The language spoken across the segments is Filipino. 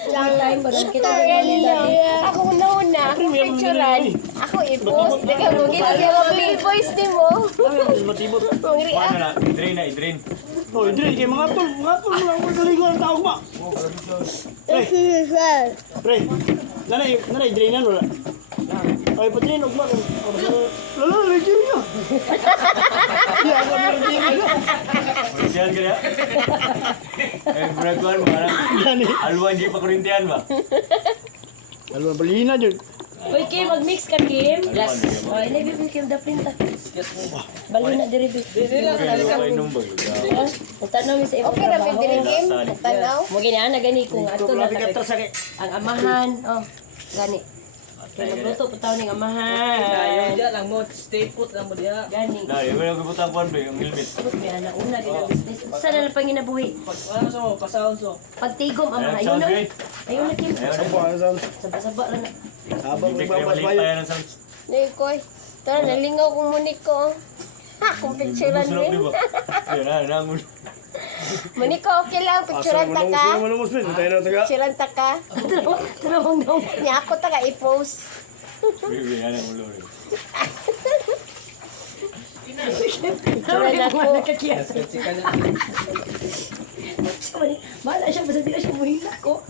Time ba lang kita Ako una, picturean. Ako i-post. Teka, mungkin siya mag-voice din mo. Matibot. Mungkin Paano na? I-drain. Oh, Idrin, kay mga tol lang magalingon ang tao ba? Pre, nanay drainan wala. Ay, padrain og ba? Lalo, legit na. Di ako meron na. Kurintihan ka niya? Eh, buraguan mo. Aluan di pa kurintihan ba? Lalo, balina dyan. Uy, Kim, mag-mix ka, Kim. Yes. O, inibibig Kim, dapin ta. Bali na, diribig. Kaya inom ba? Tanong mi sa ibang okay na trabaho. pwede rin game. Tanaw. Mo gani ana gani kung ato na Grabe ka tapos sakit. ang amahan. Oh, gani. Kaya magluto pa taon ng amahan. Dia lang mo, stay put lang mo dia. Gani. Dahil, may nagputang kwan ba yung helmet? Sabot mi ana una din ang business. Saan na panginabuhi? Pag ano sa mo, pasaon so. Pagtigom amahan. Ayun Sounds na. great. Ayun na Kim. Saba-saba lang na. Habang Hindi magbabas kayo ba yun? malipay ng sounds. Koy. Tara, nalingaw ko muni ko. Ha, kung picturean Gusto lang, di mo. ba? Ayun, nangulo. Muni ko, okay lang. Picturean ta ka. Sino mo naman split? Tayo na taga. Picturean ta ka. Tarawang daw. Niya ako ta ka i-post. Bibi, nangulo. Tarawang ako. Nakakiyas. Chika na. Bahala siya, basta di na siya buhila ko.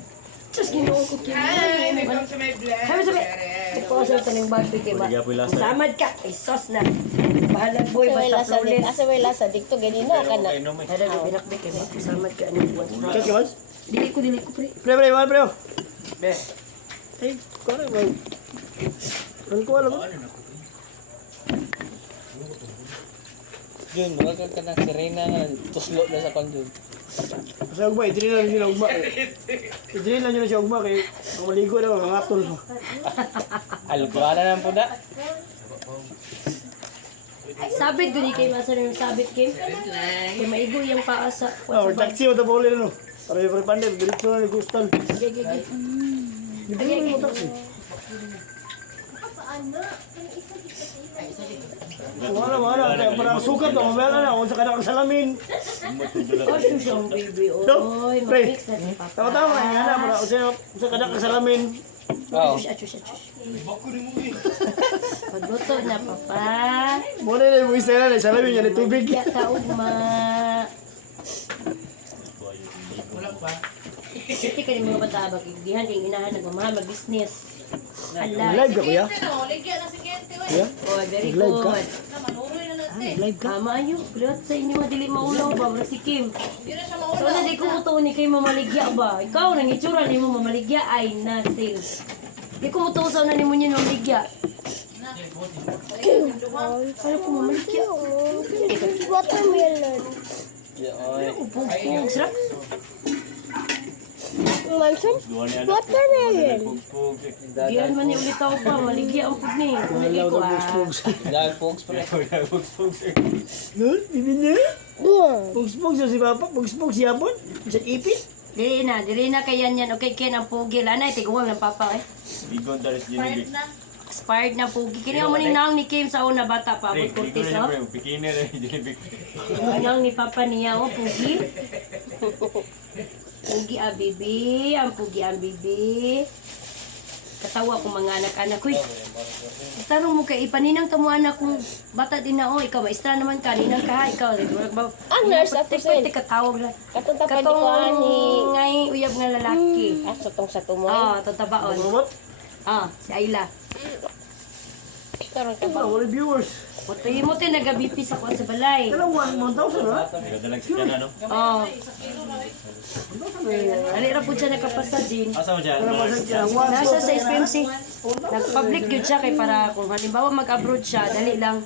Diyos, ginoo ko Kim. Sabi sabi. Ito sa taling bagay kay ba? Hindi po lasa. Samad ka. Ay, sos na. Bahala boy, Asa basta flawless. asa may lasa dikto ganino ka na. Inom eh. Ada na binakbik kay ba? Samad ka. Ano buwan? Kasi mas? Dili ko pre. Pre, pre. Be. Ay, kore ba? Ano ko alam? Jun, wala ka ng sirena nga tuslo na sa kanjun. Kasi ugma, idrin lang sila ugma. Idrin lang yun siya ugma kay kung maligo na mga tol. Albuana na po da. Sabit guni kay masa yung sabit Kim. Kay maigo yung paa sa Oh, taxi mo tapos ulit no. Para yung pandem, diretso na ni Gustal. Gigi. Hindi mo taxi. Wala. Kaya parang sukat na, mamaya na, kung sa kanang salamin. Oh, siyang baby. Oy, Pre. mag-mix na si Papa. Tama-tama, nga na, para kung sa kanang salamin. Oo. Achush. Pagluto na, Papa. Muna na yung isa na, salamin yan, tubig. Kaya kaugma. Iti ka rin mga bata ba? Kigdihan kayong inahan nagmamahal mag-business. Hala. Live ka kuya? Kuya? Oh, very Live ka? good. Live ka? Tama ayo. Kulot sa inyo nga dili maulaw ba? Wala si Kim. So na di ko mutuo ni kay mamaligya ba? Ikaw nang itsura ni mo mamaligya ay nasil. Di ko mutuo sa una ni mo niya mamaligya. Ano ko mamaligya? Watermelon. Upog-pog. Sarap. Manson? Watermelon. Diyan man ni ulit ako pa. Maligya ang pug ni. Maligya ko Dahil folks pa rin. Lul, hindi niya? Pugs-pugs si Papa, pugs-pugs si Apon, sa ipit. Dili na kaya yan. Okay, Ken ang pugi. Lanay, tiguwang ng papa eh. Bigon talis ginigit. Expired na pugi. Kini mo ni naong ni Kim sa una bata pa. Abot kurtis, oh. Bikini rin, ginibig. Ang ni papa niya, oh, pugi. Pugi ang bibi. Ang pugi ang bibi. Katawa ko mga anak-anak. Uy, tanong mo kay ipaninang tamo anak kung bata din na, oh, ikaw, maestra naman ka, ninang ka, ha, ikaw. Ang nurse at Pwede katawag lang. Katong tapad ko Katong ani. ngay uyab nga lalaki. Asotong sa tumoy. Ah, tatabaon. Ah, si Ayla. Karon ka ba? Wala viewers. Putoy mo tayo nag-BP sa kuwan sa balay. Kailan 1,000 ha? Nagadalang siya na, no? Oh. Ali ra po siya nakapasa din. Asa mo dyan? Nasa sa SPMC. Nag-public yun siya kay para kung halimbawa mag-abroad siya, dali lang.